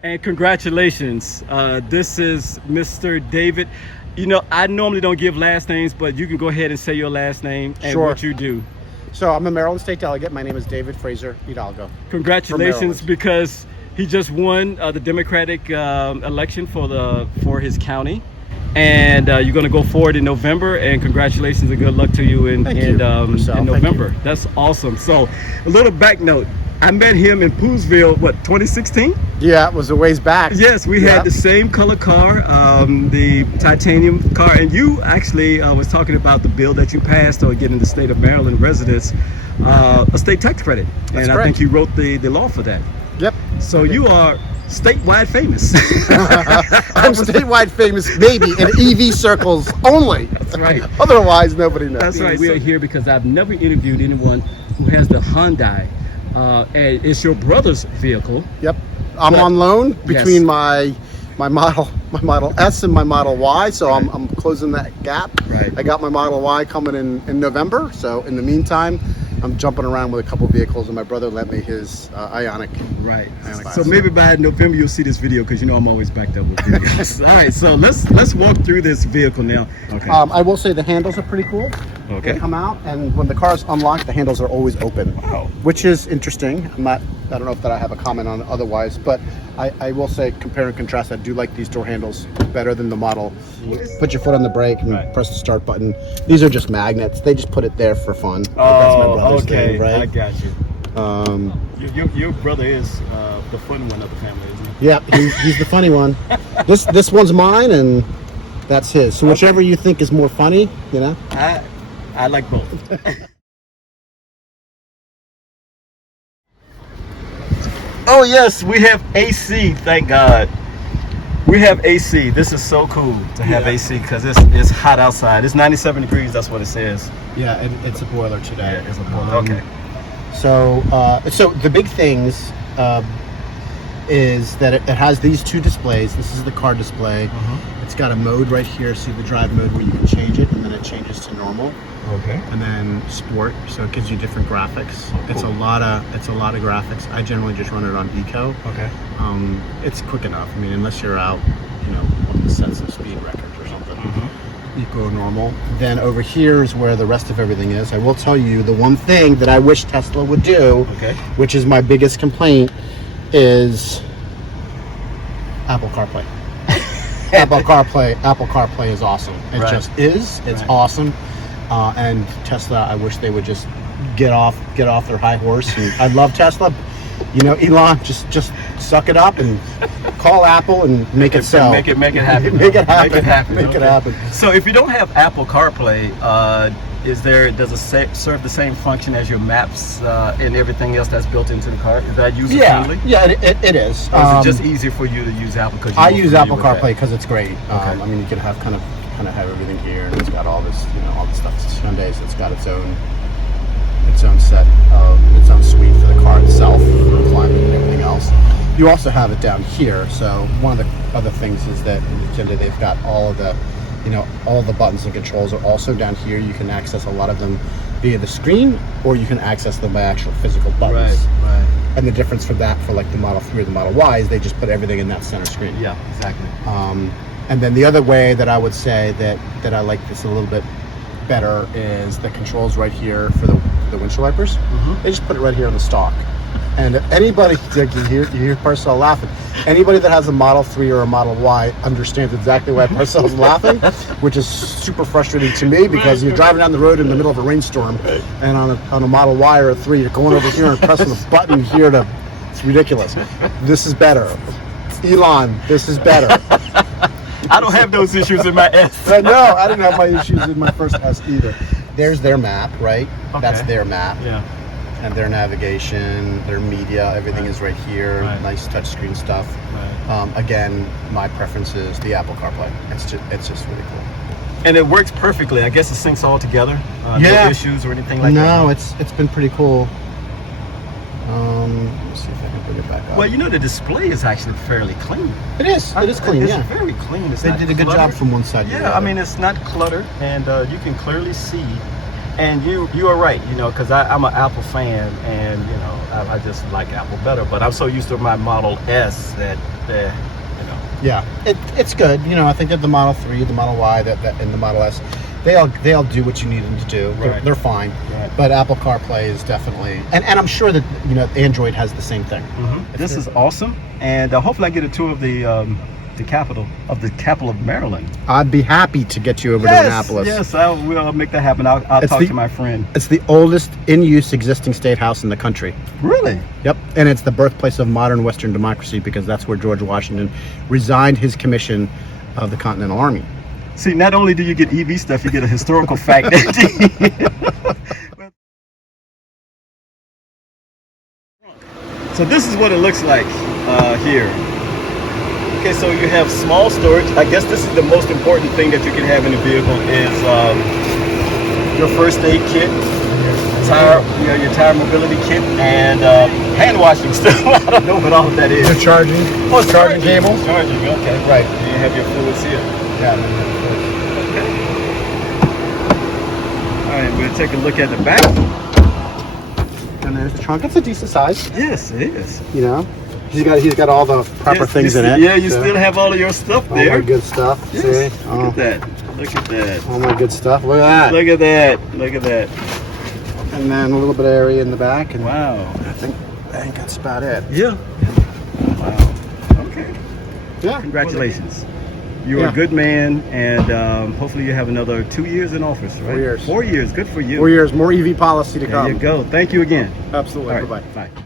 And congratulations. This is Mr. David. You know, I normally don't give last names, but you can go ahead and say your last name and Sure. what you do. So I'm a Maryland State delegate. My name is David Fraser Hidalgo. Congratulations, because he just won the Democratic election for his county. And you're going to go forward in November, and congratulations and good luck to you in November. That's awesome. So a little back note. I met him in Poolsville, 2016? Yeah, it was a ways back. Yes, we had the same color car, the titanium car, and you actually was talking about the bill that you passed on getting the state of Maryland residents a state tax credit. That's and correct. I think you wrote the law for that. Yep. So you are statewide famous. I'm statewide famous, maybe in EV circles only. That's right. Otherwise, nobody knows. That's right. We are here because I've never interviewed anyone who has the Hyundai. And it's your brother's vehicle. Yep. I'm on loan between my Model S and my Model Y, so I'm closing that gap. Right. I got my Model Y coming in November, so in the meantime, I'm jumping around with a couple vehicles, and my brother lent me his Ioniq. Right. Ioniq So 5. maybe by November you'll see this video, because you know I'm always backed up with videos. All right. So let's walk through this vehicle now. Okay. I will say the handles are pretty cool. Okay. They come out, and when the car is unlocked, the handles are always open. Wow. Which is interesting. I don't know if that I have a comment on otherwise, but I will say, compare and contrast, I do like these door handles better than the model. Put your foot on the brake and press the start button. These are just magnets. They just put it there for fun. That's my brother's thing, right? I got you. Your brother is the fun one of the family, isn't he? Yeah, he's the funny one. This one's mine, and that's his. So whichever you think is more funny, you know. I like both. Oh yes, we have AC. Thank God. We have AC. This is so cool to have AC, because it's hot outside. It's 97 degrees. That's what it says. Yeah, it's a boiler today. Yeah, it's a boiler. Okay. So the big things is that it has these two displays. This is the car display. It's got a mode right here. See the drive mode where you can change it, and then it changes to normal. Okay. And then sport, so it gives you different graphics. Oh, cool. It's a lot of graphics. I generally just run it on eco. Okay. It's quick enough. I mean, unless you're out, wanting to set some speed records or something. Eco normal. Then over here is where the rest of everything is. I will tell you the one thing that I wish Tesla would do, which is my biggest complaint, is Apple CarPlay. Apple CarPlay is awesome. It just is. It's awesome. And Tesla, I wish they would just get off their high horse. And I love Tesla. Elon, just suck it up and call Apple and make it sell. Make it happen. Make it happen. Make it happen. So if you don't have Apple CarPlay, does it serve the same function as your maps and everything else that's built into the car? Is that user friendly? Yeah, it is. Or is it just easier for you to use Apple? I use Apple CarPlay because it's great. I mean, you can have kind of have everything here, and it's got all this, all the stuff. It's Hyundai, so it's got its own set of its own suite for the car itself, for climate and everything else. You also have it down here. So one of the other things is that in Hyundai, they've got all of the all the buttons and controls are also down here. You can access a lot of them via the screen, or you can access them by actual physical buttons. Right. And the difference for that, for like the Model 3 or the Model Y, is they just put everything in that center screen. Yeah, exactly. And then the other way that I would say that I like this a little bit better is the controls right here for the windshield wipers. They just put it right here on the stalk. And anybody, you hear Parcell laughing. Anybody that has a Model 3 or a Model Y understands exactly why Parcell's laughing, which is super frustrating to me, because you're driving down the road in the middle of a rainstorm, and on a Model Y or a 3, you're going over here and pressing the button here it's ridiculous. This is better. Elon, this is better. I don't have those issues in my S. No, I didn't have my issues in my first S either. There's their map, right? Okay. That's their map. Yeah. And their navigation, their media, everything is right here. Nice touchscreen stuff. Again, my preference is the Apple CarPlay. It's just really cool. And it works perfectly. I guess it syncs all together. No issues or anything like that. No, it's been pretty cool. Let's see if I can bring it back up. Well, the display is actually fairly clean. It is. It is clean. It's very clean. They did a good job from one side to the other. I mean, it's not cluttered, and you can clearly see And you are right, you know, because I'm an Apple fan, and you know, I just like Apple better. But I'm so used to my Model S that you know. Yeah, it's good. You know, I think that the Model 3, the Model Y, that and the Model S, they all do what you need them to do. Right. They're fine. Right. But Apple CarPlay is definitely, and I'm sure that, you know, Android has the same thing. This is awesome, and hopefully I get a tour of the capital of Maryland. I'd be happy to get you over to Annapolis. Yes, we'll make that happen. I'll talk to my friend. It's the oldest in use existing state house in the country. Really? Yep, and it's the birthplace of modern Western democracy because that's where George Washington resigned his commission of the Continental Army. See, not only do you get EV stuff, you get a historical fact. So this is what it looks like here. Okay, so you have small storage. I guess this is the most important thing that you can have in a vehicle is your first aid kit, your tire mobility kit, and hand washing stuff. I don't know what all of that is. The charging. Oh, it's charging cables. Charging. Okay, Right. And you have your fluids here. Yeah. Okay. All right, we'll take a look at the back. And there's the trunk. It's a decent size. Yes, it is. You know, he's got all the proper things in it. Yeah, you still have all of your stuff there. All my good stuff. Yes. See? Look at that. Look at that. All my good stuff. Look at that. Look at that. Look at that. And then a little bit of area in the back. And Wow. I think that's about it. Yeah. Wow. Okay. Yeah. Congratulations. You're a good man, and hopefully you have another 2 years in office, right? 4 years. 4 years. Good for you. 4 years. More EV policy to come. There you go. Thank you again. Absolutely. All right. Bye-bye. Bye.